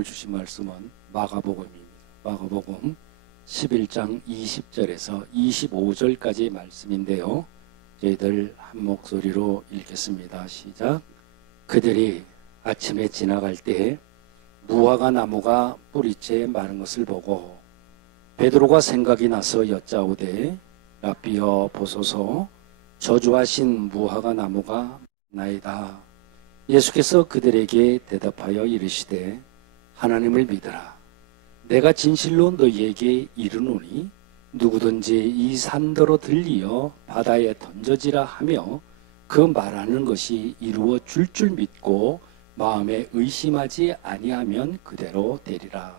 오늘 주신 말씀은 마가복음입니다. 마가복음 11장 20절에서 25절까지 말씀인데요. 저희들 한 목소리로 읽겠습니다. 시작. 그들이 아침에 지나갈 때 무화과 나무가 뿌리째 마른 것을 보고 베드로가 생각이 나서 여짜오되 라삐여 보소서 저주하신 무화과 나무가 나이다. 예수께서 그들에게 대답하여 이르시되 하나님을 믿으라. 내가 진실로 너희에게 이르노니 누구든지 이 산더러 들리어 바다에 던져지라 하며 그 말하는 것이 이루어 줄 믿고 마음에 의심하지 아니하면 그대로 되리라.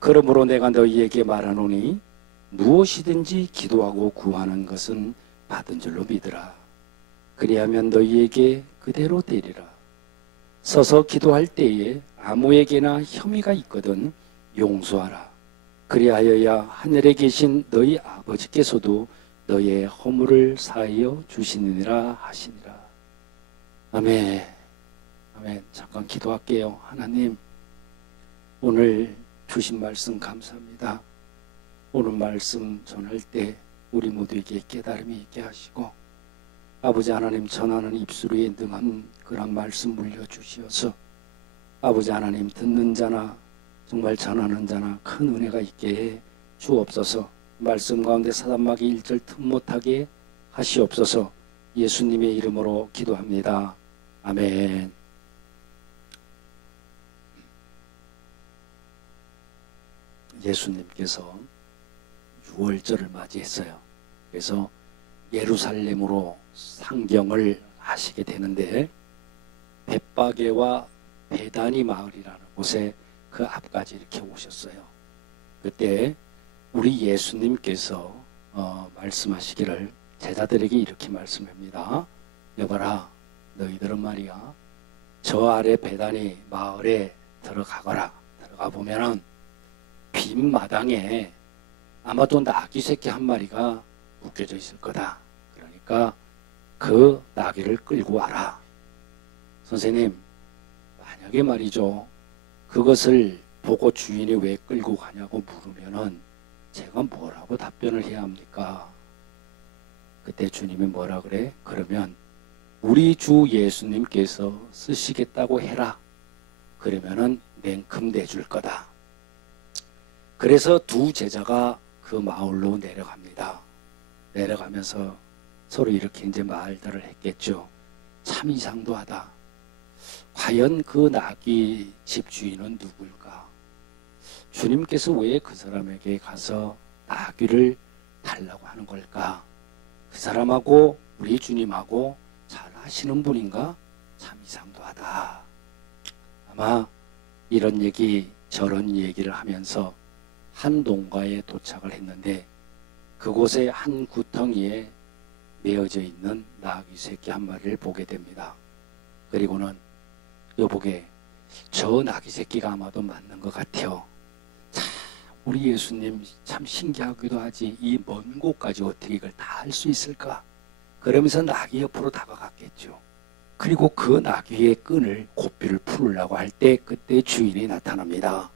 그러므로 내가 너희에게 말하노니 무엇이든지 기도하고 구하는 것은 받은 줄로 믿으라. 그리하면 너희에게 그대로 되리라. 서서 기도할 때에 아무에게나 혐의가 있거든 용서하라. 그리하여야 하늘에 계신 너희 아버지께서도 너희의 허물을 사하여 주시느니라 하시니라. 아멘. 아멘. 잠깐 기도할게요. 하나님, 오늘 주신 말씀 감사합니다. 오늘 말씀 전할 때 우리 모두에게 깨달음이 있게 하시고 아버지 하나님, 전하는 입술 위에 능한 그런 말씀 물려주시어서 아버지 하나님, 듣는 자나 정말 전하는 자나 큰 은혜가 있게 해 주옵소서. 말씀 가운데 사단마귀 일절 틈 못하게 하시옵소서. 예수님의 이름으로 기도합니다. 아멘. 예수님께서 6월절을 맞이했어요. 그래서 예루살렘으로 상경을 하시게 되는데 벳바게와 베다니 마을이라는 곳에 그 앞까지 이렇게 오셨어요. 그때 우리 예수님께서 말씀하시기를 제자들에게 이렇게 말씀합니다. 여봐라, 너희들은 말이야 저 아래 베다니 마을에 들어가거라. 들어가 보면은 빈 마당에 아마도 나귀 새끼 한 마리가 묶여져 있을 거다. 그러니까 그 나귀를 끌고 와라. 선생님, 만약에 말이죠, 그것을 보고 주인이 왜 끌고 가냐고 물으면은 제가 뭐라고 답변을 해야 합니까? 그때 주님이 뭐라 그래? 그러면 우리 주 예수님께서 쓰시겠다고 해라. 그러면은 냉큼 내줄 거다. 그래서 두 제자가 그 마을로 내려갑니다. 내려가면서 서로 이렇게 이제 말들을 했겠죠. 참 이상도 하다. 과연 그 나귀 집주인은 누굴까? 주님께서 왜 그 사람에게 가서 나귀를 달라고 하는 걸까? 그 사람하고 우리 주님하고 잘 아시는 분인가? 참 이상도 하다. 아마 이런 얘기 저런 얘기를 하면서 한 농가에 도착을 했는데 그곳에 한 구덩이에 메어져 있는 나귀 새끼 한 마리를 보게 됩니다. 그리고는 여보게, 저 나귀 새끼가 아마도 맞는 것 같아요. 참, 우리 예수님 참 신기하기도 하지. 이 먼 곳까지 어떻게 이걸 다 할 수 있을까? 그러면서 나귀 옆으로 다가갔겠죠. 그리고 그 나귀의 끈을 고삐를 풀으려고 할 때 그때 주인이 나타납니다.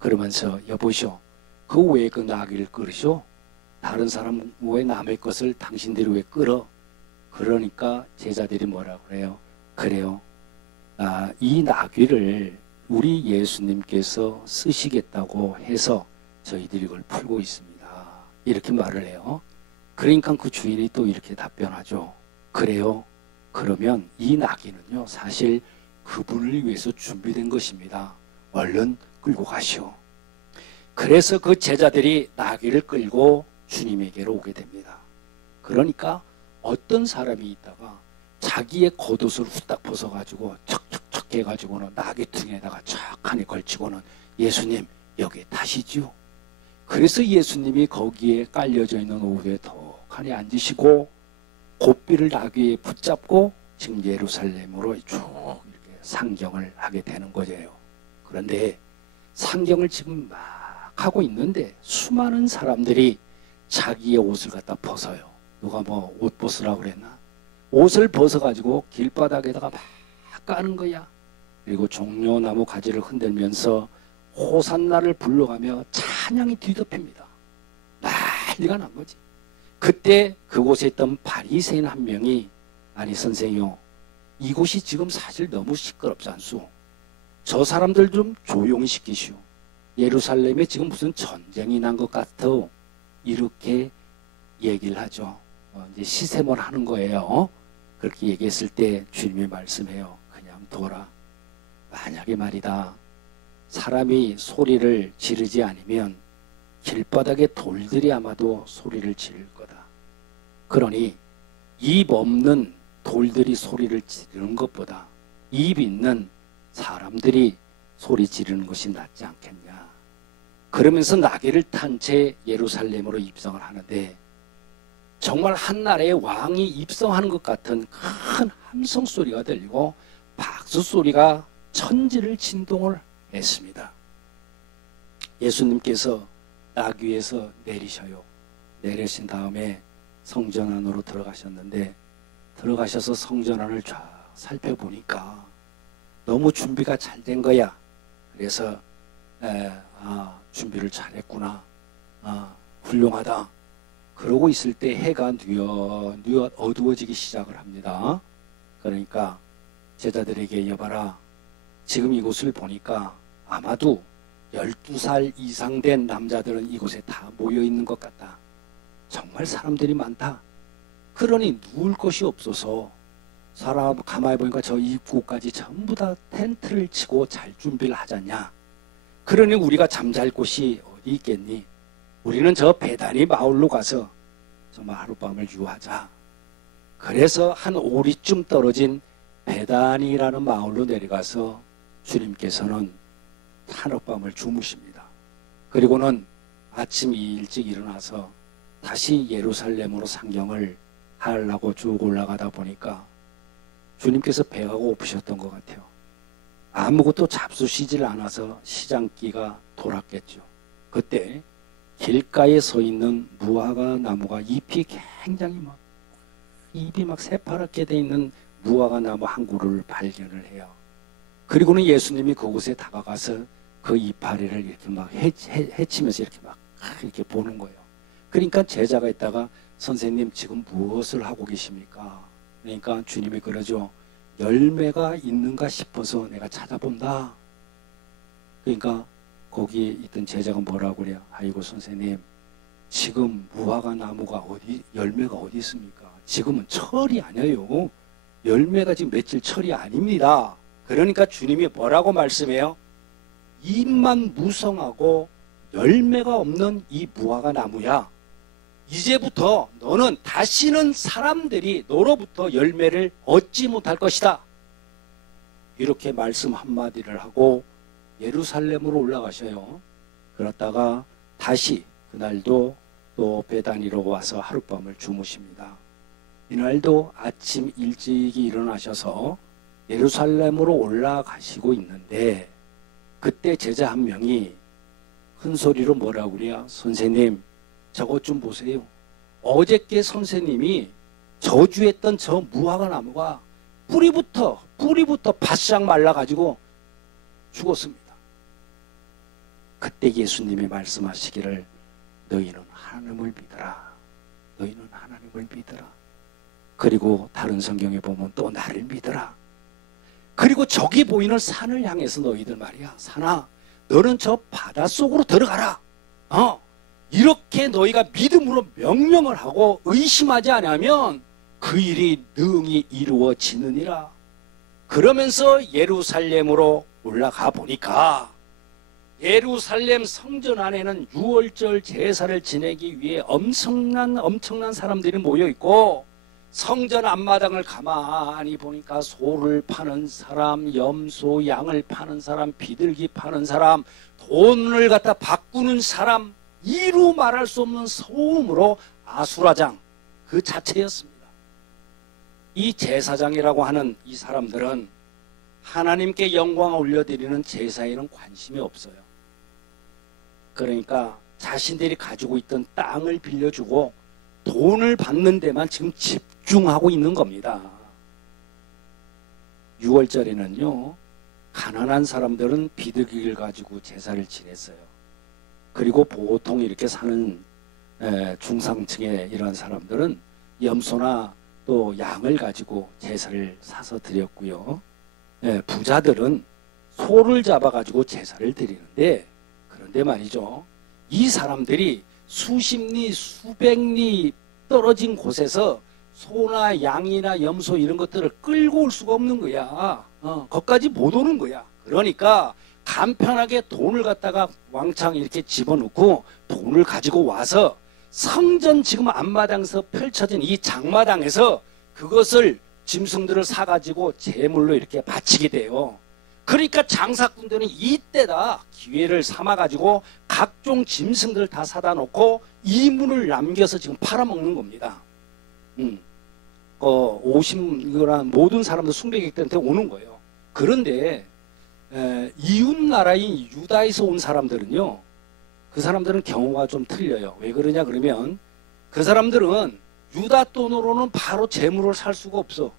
그러면서 여보시오, 그 왜 그 나귀를 끌으시오? 다른 사람 왜 남의 것을 당신들이 왜 끌어? 그러니까 제자들이 뭐라고 그래요? 그래요. 이 나귀를 우리 예수님께서 쓰시겠다고 해서 저희들이 이걸 풀고 있습니다. 이렇게 말을 해요. 그러니까 그 주인이 또 이렇게 답변하죠. 그래요. 그러면 이 나귀는요, 사실 그분을 위해서 준비된 것입니다. 얼른 끌고 가시오. 그래서 그 제자들이 나귀를 끌고 주님에게로 오게 됩니다. 그러니까 어떤 사람이 있다가 자기의 겉옷을 후딱 벗어가지고 척척척 해가지고는 나귀 등에다가 척하니 걸치고는 예수님 여기에 타시지요. 그래서 예수님이 거기에 깔려져 있는 오후에 덕하니 앉으시고 고삐를 나귀에 붙잡고 지금 예루살렘으로 쭉 이렇게 상경을 하게 되는 거예요. 그런데 상경을 지금 막 하고 있는데 수많은 사람들이 자기의 옷을 갖다 벗어요. 누가 뭐 옷 벗으라고 그랬나? 옷을 벗어가지고 길바닥에다가 막 까는 거야. 그리고 종려나무 가지를 흔들면서 호산나를 불러가며 찬양이 뒤덮입니다. 난리가 난 거지. 그때 그곳에 있던 바리새인 한 명이 아니 선생이요, 이곳이 지금 사실 너무 시끄럽지 않소? 저 사람들 좀 조용히 시키시오. 예루살렘에 지금 무슨 전쟁이 난 것 같아. 이렇게 얘기를 하죠. 이제 시샘을 하는 거예요. 그렇게 얘기했을 때 주님이 말씀해요. 그냥 둬라. 만약에 말이다, 사람이 소리를 지르지 않으면 길바닥에 돌들이 아마도 소리를 지를 거다. 그러니 입 없는 돌들이 소리를 지르는 것보다 입 있는 사람들이 소리 지르는 것이 낫지 않겠냐. 그러면서 나귀를 탄 채 예루살렘으로 입성을 하는데, 정말 한나라의 왕이 입성하는 것 같은 큰 함성 소리가 들리고 박수 소리가 천지를 진동을 했습니다. 예수님께서 나귀에서 내리셔요. 내리신 다음에 성전 안으로 들어가셨는데, 들어가셔서 성전 안을 쫙 살펴보니까 너무 준비가 잘 된 거야. 그래서 준비를 잘했구나, 훌륭하다. 그러고 있을 때 해가 뉘엿 어두워지기 시작을 합니다. 그러니까 제자들에게, 여봐라, 지금 이곳을 보니까 아마도 12살 이상 된 남자들은 이곳에 다 모여 있는 것 같다. 정말 사람들이 많다. 그러니 누울 곳이 없어서 사람 가만히 보니까 저 입구까지 전부 다 텐트를 치고 잘 준비를 하잖냐. 그러니 우리가 잠잘 곳이 어디 있겠니? 우리는 저 베다니 마을로 가서 정말 하룻밤을 유하자. 그래서 한 오리쯤 떨어진 베다니라는 마을로 내려가서 주님께서는 하룻밤을 주무십니다. 그리고는 아침 일찍 일어나서 다시 예루살렘으로 상경을 하려고 쭉 올라가다 보니까 주님께서 배가 고프셨던 것 같아요. 아무것도 잡수시질 않아서 시장기가 돌았겠죠. 그때 길가에 서 있는 무화과 나무가 잎이 굉장히 입이 새파랗게 돼 있는 무화과 나무 한 그루를 발견을 해요. 그리고는 예수님이 그곳에 다가가서 그 이파리를 이렇게 헤치면서 이렇게 보는 거예요. 그러니까 제자가 있다가, 선생님 지금 무엇을 하고 계십니까? 그러니까 주님이 그러죠. 열매가 있는가 싶어서 내가 찾아본다. 그러니까 거기 있던 제자가 뭐라고 그래요? 아이고 선생님, 지금 무화과 나무가 열매가 어디 있습니까? 지금은 철이 아니에요. 열매가 지금 며칠 철이 아닙니다. 그러니까 주님이 뭐라고 말씀해요? 잎만 무성하고 열매가 없는 이 무화과 나무야, 이제부터 너는 다시는 사람들이 너로부터 열매를 얻지 못할 것이다. 이렇게 말씀 한마디를 하고 예루살렘으로 올라가셔요. 그러다가 다시 그날도 또 베다니로 와서 하룻밤을 주무십니다. 이날도 아침 일찍이 일어나셔서 예루살렘으로 올라가시고 있는데, 그때 제자 한 명이 큰 소리로 뭐라고 그래요? 선생님, 저것 좀 보세요. 어저께 선생님이 저주했던 저 무화과 나무가 뿌리부터 바싹 말라가지고 죽었습니다. 그때 예수님이 말씀하시기를, 너희는 하나님을 믿어라. 너희는 하나님을 믿어라. 그리고 다른 성경에 보면 또 나를 믿어라. 그리고 저기 보이는 산을 향해서 너희들 말이야, 산아, 너는 저 바닷속으로 들어가라. 이렇게 너희가 믿음으로 명령을 하고 의심하지 않으면 그 일이 능히 이루어지느니라. 그러면서 예루살렘으로 올라가 보니까 예루살렘 성전 안에는 유월절 제사를 지내기 위해 엄청난 사람들이 모여 있고, 성전 앞마당을 가만히 보니까 소를 파는 사람, 염소, 양을 파는 사람, 비둘기 파는 사람, 돈을 갖다 바꾸는 사람, 이루 말할 수 없는 소음으로 아수라장 그 자체였습니다. 이 제사장이라고 하는 이 사람들은 하나님께 영광을 올려드리는 제사에는 관심이 없어요. 그러니까 자신들이 가지고 있던 땅을 빌려주고 돈을 받는 데만 지금 집중하고 있는 겁니다. 6월절에는요, 가난한 사람들은 비둘기를 가지고 제사를 지냈어요. 그리고 보통 이렇게 사는 중상층의 이런 사람들은 염소나 또 양을 가지고 제사를 사서 드렸고요. 부자들은 소를 잡아가지고 제사를 드리는데, 그런데 말이죠, 이 사람들이 수십 리 수백 리 떨어진 곳에서 소나 양이나 염소 이런 것들을 끌고 올 수가 없는 거야. 거기까지 못 오는 거야. 그러니까 간편하게 돈을 갖다가 왕창 이렇게 집어넣고 돈을 가지고 와서 성전 지금 앞마당에서 펼쳐진 이 장마당에서 그것을 짐승들을 사가지고 제물로 이렇게 바치게 돼요. 그러니까 장사꾼들은 이때다 기회를 삼아가지고 각종 짐승들을 다 사다 놓고 이문을 남겨서 지금 팔아먹는 겁니다. 50란 모든 사람들 숭배객들한테 오는 거예요. 그런데 이웃 나라인 유다에서 온 사람들은요, 그 사람들은 경우가 좀 틀려요. 왜 그러냐 그러면 그 사람들은 유다 돈으로는 바로 재물을 살 수가 없어.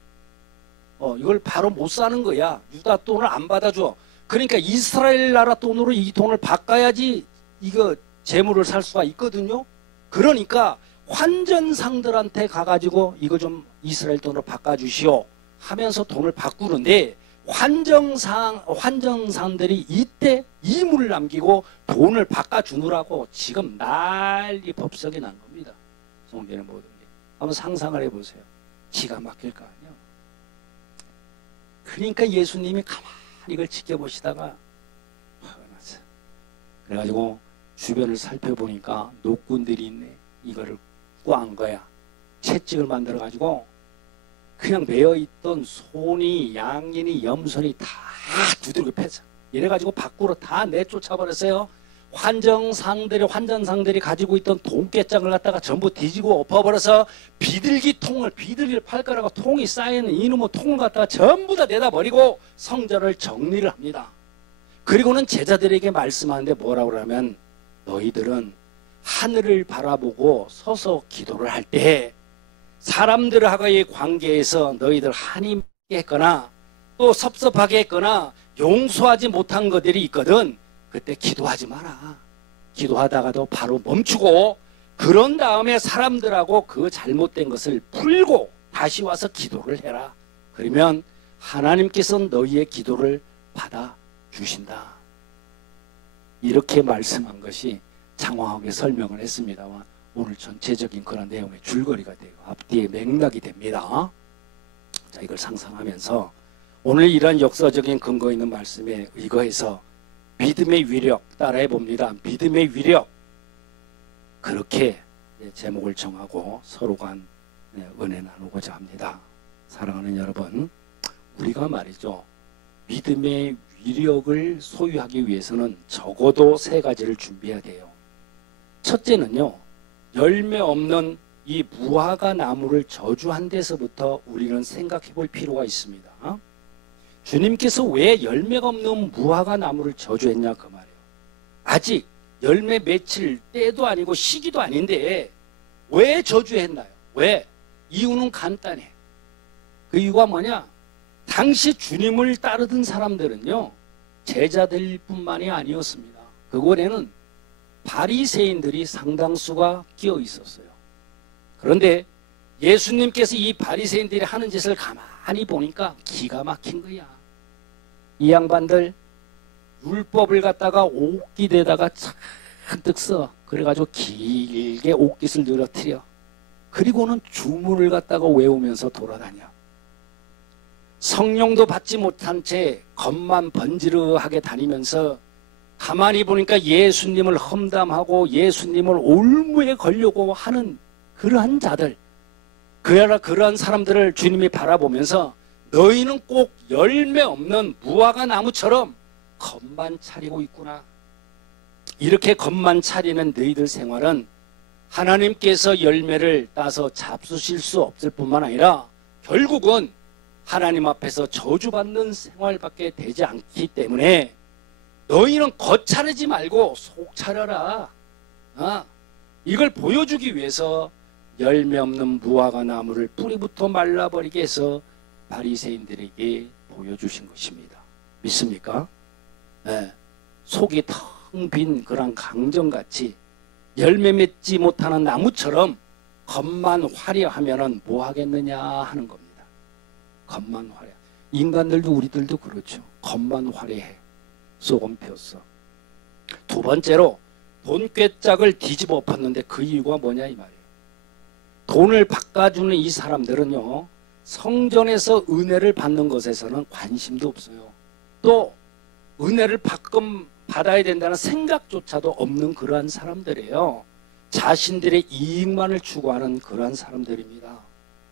이걸 바로 못 사는 거야. 유다 돈을 안 받아줘. 그러니까 이스라엘 나라 돈으로 이 돈을 바꿔야지 이거 재물을 살 수가 있거든요. 그러니까 환전상들한테 가가지고 이거 좀 이스라엘 돈으로 바꿔주시오 하면서 돈을 바꾸는데, 환정상들이 이때 이물을 남기고 돈을 바꿔주느라고 지금 난리 법석이 난 겁니다. 성경의 모든 게. 한번 상상을 해보세요. 기가 막힐 거 아니에요. 그러니까 예수님이 가만히 이걸 지켜보시다가 화가 났어요. 그래가지고 주변을 살펴보니까 노꾼들이 있네. 이거를 꽈한 거야. 채찍을 만들어가지고 그냥 매어있던 소니, 양이니, 염소니 다 두들겨 팼어. 이래가지고 밖으로 다 내쫓아버렸어요. 환전상들이 가지고 있던 돈깨장을 갖다가 전부 뒤지고 엎어버려서 비둘기를 팔 거라고 통이 쌓여있는 이놈의 통을 갖다가 전부 다 내다 버리고 성전을 정리를 합니다. 그리고는 제자들에게 말씀하는데 뭐라고 하면, 너희들은 하늘을 바라보고 서서 기도를 할 때 사람들하고의 관계에서 너희들 한이 했거나 또 섭섭하게 했거나 용서하지 못한 것들이 있거든. 그때 기도하지 마라. 기도하다가도 바로 멈추고 그런 다음에 사람들하고 그 잘못된 것을 풀고 다시 와서 기도를 해라. 그러면 하나님께서 너희의 기도를 받아주신다. 이렇게 말씀한 것이 장황하게 설명을 했습니다만 오늘 전체적인 그런 내용의 줄거리가 돼요. 앞뒤에 맥락이 됩니다. 자, 이걸 상상하면서 오늘 이러한 역사적인 근거 있는 말씀에 의거해서 믿음의 위력 따라해 봅니다. 믿음의 위력. 그렇게 제목을 정하고 서로 간 은혜 나누고자 합니다. 사랑하는 여러분, 우리가 말이죠, 믿음의 위력을 소유하기 위해서는 적어도 세 가지를 준비해야 돼요. 첫째는요, 열매 없는 이 무화과 나무를 저주한 데서부터 우리는 생각해 볼 필요가 있습니다. 주님께서 왜 열매가 없는 무화과 나무를 저주했냐 그 말이에요. 아직 열매 맺힐 때도 아니고 시기도 아닌데 왜 저주했나요? 왜? 이유는 간단해. 그 이유가 뭐냐? 당시 주님을 따르던 사람들은요, 제자들 뿐만이 아니었습니다. 그곳에는 바리새인들이 상당수가 끼어 있었어요. 그런데 예수님께서 이 바리새인들이 하는 짓을 가만히 보니까 기가 막힌 거야. 이 양반들 율법을 갖다가 옥깃에다가 잔뜩 써. 그래가지고 길게 옥깃을 늘어뜨려. 그리고는 주문을 갖다가 외우면서 돌아다녀. 성령도 받지 못한 채 겉만 번지르하게 다니면서 가만히 보니까 예수님을 험담하고 예수님을 올무에 걸려고 하는 그러한 자들, 그러한 사람들을 주님이 바라보면서 너희는 꼭 열매 없는 무화과 나무처럼 겉만 차리고 있구나. 이렇게 겉만 차리는 너희들 생활은 하나님께서 열매를 따서 잡수실 수 없을 뿐만 아니라 결국은 하나님 앞에서 저주받는 생활밖에 되지 않기 때문에 너희는 겉 차리지 말고 속 차려라. 이걸 보여주기 위해서 열매 없는 무화과 나무를 뿌리부터 말라버리게 해서 바리새인들에게 보여주신 것입니다. 믿습니까? 예. 속이 텅 빈 그런 강정같이 열매 맺지 못하는 나무처럼 겉만 화려하면은 뭐 하겠느냐 하는 겁니다. 겉만 화려. 인간들도 우리들도 그렇죠. 겉만 화려해. 속은 폈어. 두 번째로 돈꾀짝을 뒤집어 엎었는데 그 이유가 뭐냐 이 말이에요. 돈을 바꿔주는 이 사람들은요, 성전에서 은혜를 받는 것에서는 관심도 없어요. 또 은혜를 가끔 받아야 된다는 생각조차도 없는 그러한 사람들이에요. 자신들의 이익만을 추구하는 그러한 사람들입니다.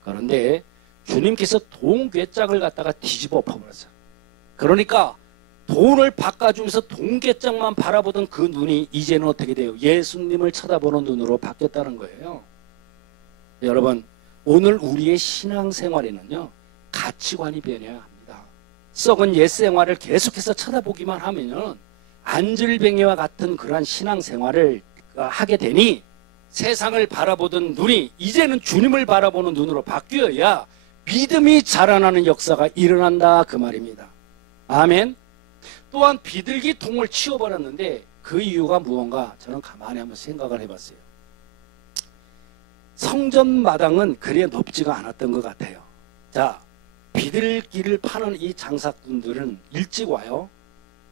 그런데 주님께서 돈꾀짝을 갖다가 뒤집어 엎어버렸어요. 그러니까 돈을 바꿔주면서 돈꾀짝만 바라보던 그 눈이 이제는 어떻게 돼요? 예수님을 쳐다보는 눈으로 바뀌었다는 거예요. 여러분, 오늘 우리의 신앙생활에는요, 가치관이 변해야 합니다. 썩은 옛생활을 계속해서 쳐다보기만 하면 안질뱅이와 같은 그러한 신앙생활을 하게 되니 세상을 바라보던 눈이 이제는 주님을 바라보는 눈으로 바뀌어야 믿음이 자라나는 역사가 일어난다 그 말입니다. 아멘. 또한 비둘기 통을 치워버렸는데 그 이유가 무언가 저는 가만히 한번 생각을 해봤어요. 성전 마당은 그리 높지가 않았던 것 같아요. 자, 비둘기를 파는 이 장사꾼들은 일찍 와요.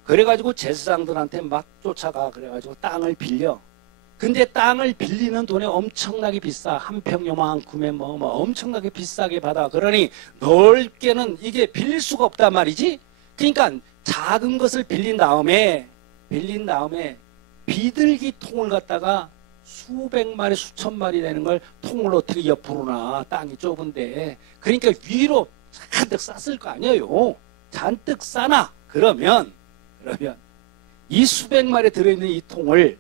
그래가지고 제사장들한테 막 쫓아가. 그래가지고 땅을 빌려. 근데 땅을 빌리는 돈이 엄청나게 비싸. 한 평 요만큼에 뭐 엄청나게 비싸게 받아. 그러니 넓게는 이게 빌릴 수가 없단 말이지. 그러니까 작은 것을 빌린 다음에 비둘기 통을 갖다가 수백 마리 수천 마리 되는 걸 통을 어떻게 옆으로 놔. 땅이 좁은데. 그러니까 위로 잔뜩 쌌을 거 아니에요. 잔뜩 싸나. 그러면 이 수백 마리 들어있는 이 통을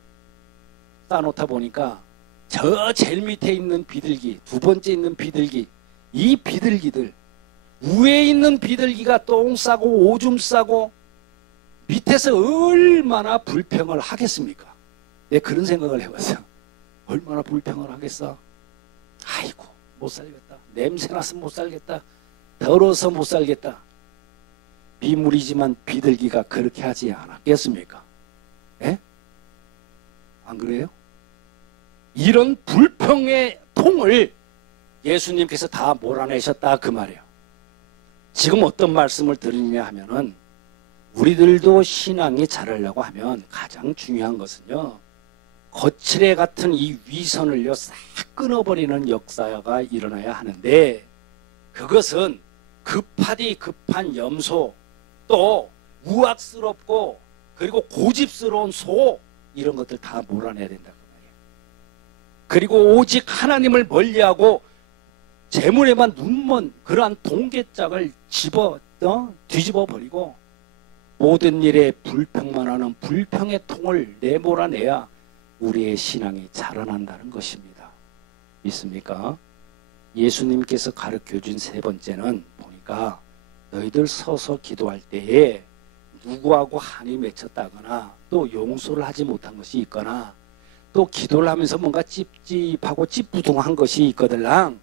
싸놓다 보니까 저 제일 밑에 있는 비둘기, 두 번째 있는 비둘기, 이 비둘기들, 위에 있는 비둘기가 똥 싸고 오줌 싸고 밑에서 얼마나 불평을 하겠습니까? 네, 그런 생각을 해봤어요. 얼마나 불평을 하겠어? 아이고, 못 살겠다. 냄새나서 못 살겠다. 더러워서 못 살겠다. 비물이지만 비둘기가 그렇게 하지 않았겠습니까? 예? 안 그래요? 이런 불평의 통을 예수님께서 다 몰아내셨다 그 말이에요. 지금 어떤 말씀을 드리냐 하면은 우리들도 신앙이 자라려고 하면 가장 중요한 것은요, 거칠애 같은 이 위선을요 싹 끊어버리는 역사가 일어나야 하는데, 그것은 급하디 급한 염소, 또 우악스럽고 그리고 고집스러운 소, 이런 것들 다 몰아내야 된다 그 말이에요. 그리고 오직 하나님을 멀리하고 재물에만 눈먼 그러한 동계짝을 뒤집어 버리고 모든 일에 불평만 하는 불평의 통을 내몰아내야 우리의 신앙이 자라난다는 것입니다. 믿습니까? 예수님께서 가르쳐준 세 번째는 보니까 너희들 서서 기도할 때에 누구하고 한이 맺혔다거나 또 용서를 하지 못한 것이 있거나 또 기도를 하면서 뭔가 찝찝하고 찌뿌둥한 것이 있거들랑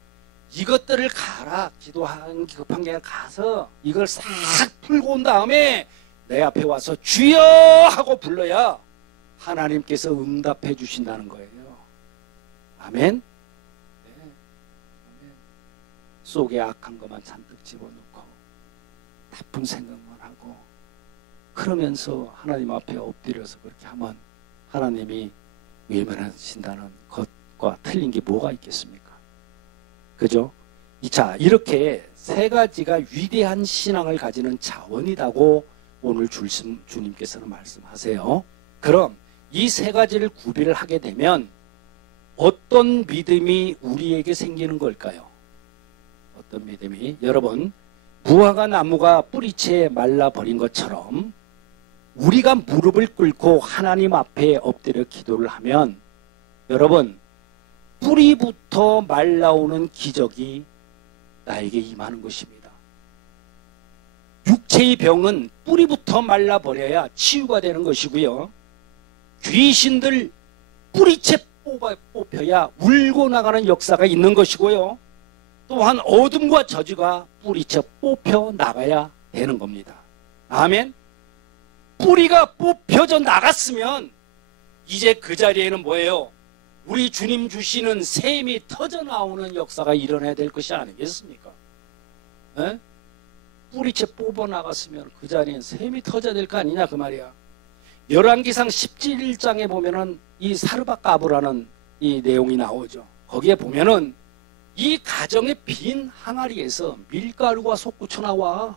이것들을 가라. 기도한 급한 게 아니라 가서 이걸 싹 풀고 온 다음에 내 앞에 와서 주여 하고 불러야 하나님께서 응답해 주신다는 거예요. 아멘? 네. 아멘. 속에 악한 것만 잔뜩 집어넣고 나쁜 생각만 하고 그러면서 하나님 앞에 엎드려서 그렇게 하면 하나님이 외면하신다는 것과 틀린 게 뭐가 있겠습니까? 그죠? 자, 이렇게 세 가지가 위대한 신앙을 가지는 자원이라고 오늘 주님께서는 말씀하세요. 그럼 이 세 가지를 구비를 하게 되면 어떤 믿음이 우리에게 생기는 걸까요? 어떤 믿음이? 여러분, 무화과 나무가 뿌리채 말라버린 것처럼 우리가 무릎을 꿇고 하나님 앞에 엎드려 기도를 하면 여러분, 뿌리부터 말라오는 기적이 나에게 임하는 것입니다. 육체의 병은 뿌리부터 말라버려야 치유가 되는 것이고요. 귀신들 뿌리채 뽑혀야 울고 나가는 역사가 있는 것이고요. 또한 어둠과 저주가 뿌리채 뽑혀 나가야 되는 겁니다. 아멘. 뿌리가 뽑혀져 나갔으면 이제 그 자리에는 뭐예요? 우리 주님 주시는 샘이 터져 나오는 역사가 일어나야 될 것이 아니겠습니까? 에? 뿌리채 뽑아 나갔으면 그 자리엔 샘이 터져야 될 거 아니냐 그 말이야. 열왕기상 17장에 보면은 이 사르밧가브라는 이 내용이 나오죠. 거기에 보면은 이 가정의 빈 항아리에서 밀가루가 솟구쳐 나와.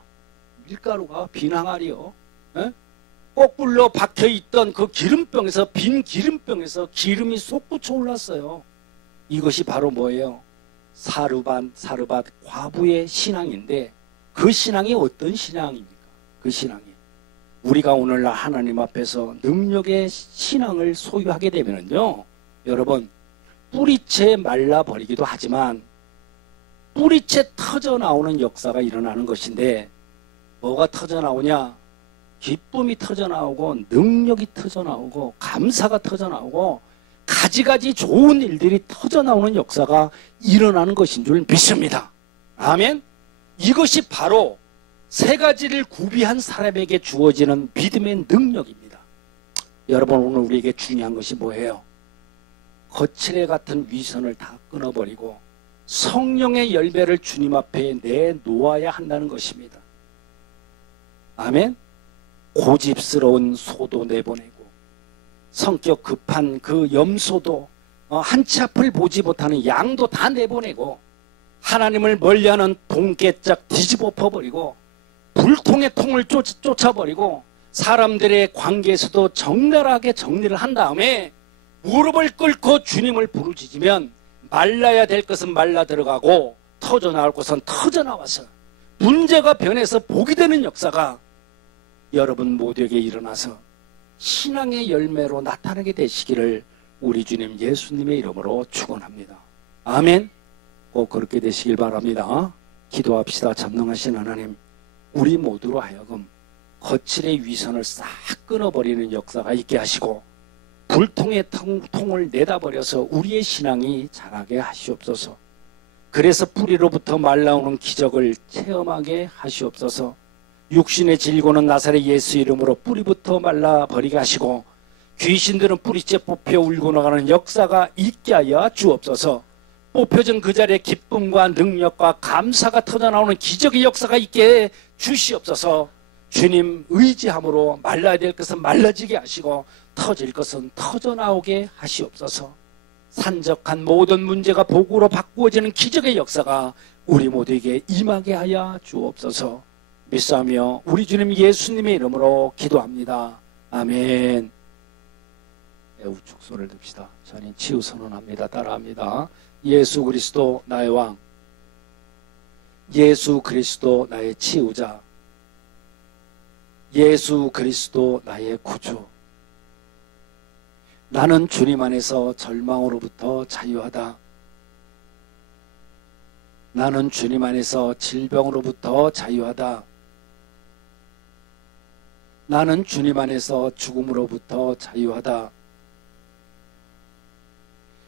밀가루가 빈 항아리요. 에? 거꾸로 박혀있던 그 기름병에서, 빈 기름병에서 기름이 솟구쳐 올랐어요. 이것이 바로 뭐예요? 사르밧 과부의 신앙인데, 그 신앙이 어떤 신앙입니까? 그 신앙이 우리가 오늘날 하나님 앞에서 능력의 신앙을 소유하게 되면요, 여러분, 뿌리채 말라버리기도 하지만 뿌리채 터져 나오는 역사가 일어나는 것인데, 뭐가 터져 나오냐? 기쁨이 터져 나오고, 능력이 터져 나오고, 감사가 터져 나오고, 가지가지 좋은 일들이 터져 나오는 역사가 일어나는 것인 줄 믿습니다. 아멘. 이것이 바로 세 가지를 구비한 사람에게 주어지는 믿음의 능력입니다. 여러분, 오늘 우리에게 중요한 것이 뭐예요? 거칠애 같은 위선을 다 끊어버리고 성령의 열매를 주님 앞에 내놓아야 한다는 것입니다. 아멘. 고집스러운 소도 내보내고, 성격 급한 그 염소도, 한치 앞을 보지 못하는 양도 다 내보내고, 하나님을 멀리하는 동깨짝 뒤집어 엎어버리고, 불통의 통을 쫓아버리고, 사람들의 관계에서도 적나라하게 정리를 한 다음에 무릎을 꿇고 주님을 부르짖으면 말라야 될 것은 말라 들어가고, 터져 나올 것은 터져 나와서 문제가 변해서 복이 되는 역사가 여러분 모두에게 일어나서 신앙의 열매로 나타나게 되시기를 우리 주님 예수님의 이름으로 축원합니다. 아멘. 꼭 그렇게 되시길 바랍니다. 기도합시다. 전능하신 하나님, 우리 모두로 하여금 거칠의 위선을 싹 끊어버리는 역사가 있게 하시고, 불통의 통을 내다버려서 우리의 신앙이 자라게 하시옵소서. 그래서 뿌리로부터 말라오는 기적을 체험하게 하시옵소서. 육신의 질고는 나사렛 예수 이름으로 뿌리부터 말라버리게 하시고, 귀신들은 뿌리째 뽑혀 울고 나가는 역사가 있게 하여 주옵소서. 뽑혀진 그 자리에 기쁨과 능력과 감사가 터져나오는 기적의 역사가 있게 주시옵소서. 주님 의지함으로 말라야 될 것은 말라지게 하시고, 터질 것은 터져나오게 하시옵소서. 산적한 모든 문제가 복으로 바꾸어지는 기적의 역사가 우리 모두에게 임하게 하여 주옵소서. 믿사오며 우리 주님 예수님의 이름으로 기도합니다. 아멘. 우측 손을 듭시다. 저는 치유 선언합니다. 따라합니다. 예수 그리스도 나의 왕, 예수 그리스도 나의 치유자, 예수 그리스도 나의 구주. 나는 주님 안에서 절망으로부터 자유하다. 나는 주님 안에서 질병으로부터 자유하다. 나는 주님 안에서 죽음으로부터 자유하다.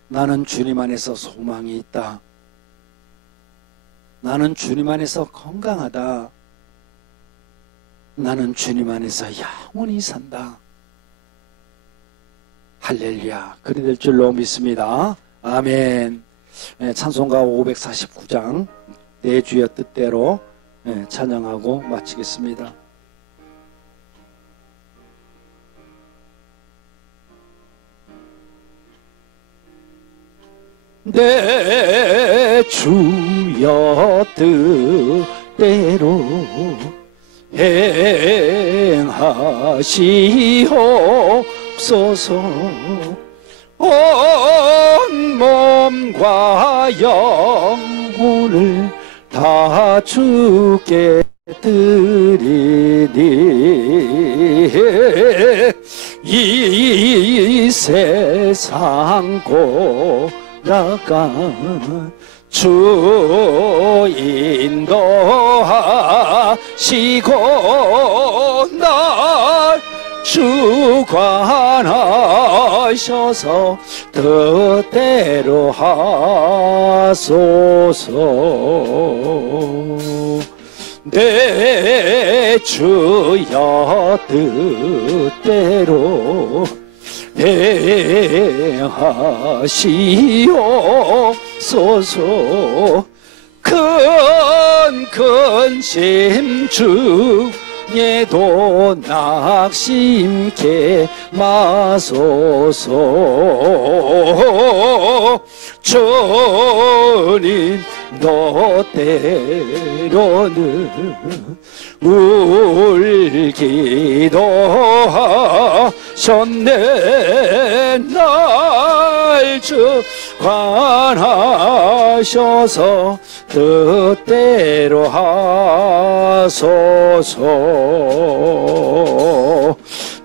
나는 주님 안에서 소망이 있다. 나는 주님 안에서 건강하다. 나는 주님 안에서 영원히 산다. 할렐루야. 그리 될 줄로 믿습니다. 아멘. 찬송가 549장 내 주의 뜻대로 찬양하고 마치겠습니다. 내 주여 뜻대로 행하시옵소서. 온 몸과 영혼을 다 주께 드리니 이 세상 고라간 주 인도하시고 날 주관하셔서 뜻대로 하소서. 내 주여 뜻대로 행하시옵소서. 큰 심중에도 낙심케 마소서. 주님 너 때로는 울기도 하셨네. 날 주관하셔서 뜻대로 하소서.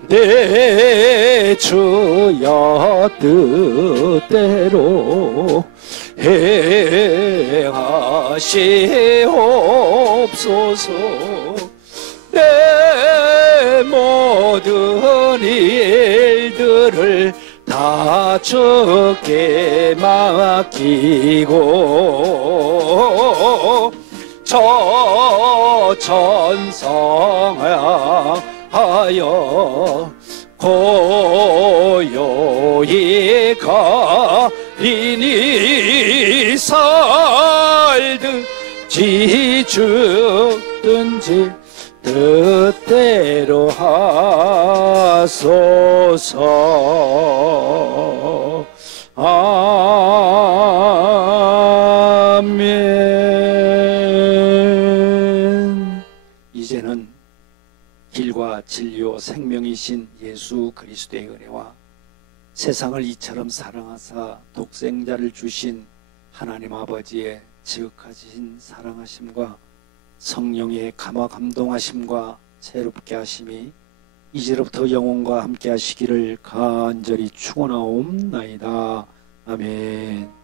내 주여 뜻대로 행하시옵소서. 내 모든 일들을 다 주께 맡기고 저 천성하여 고요히 가리니 살든지 죽든지 뜻대로 하소서. 아멘. 이제는 길과 진리요 생명이신 예수 그리스도의 은혜와 세상을 이처럼 사랑하사 독생자를 주신 하나님 아버지의 지극하신 사랑하심과 성령의 감화 감동하심과 새롭게 하심이 이제로부터 영원과 함께 하시기를 간절히 축원하옵나이다. 아멘.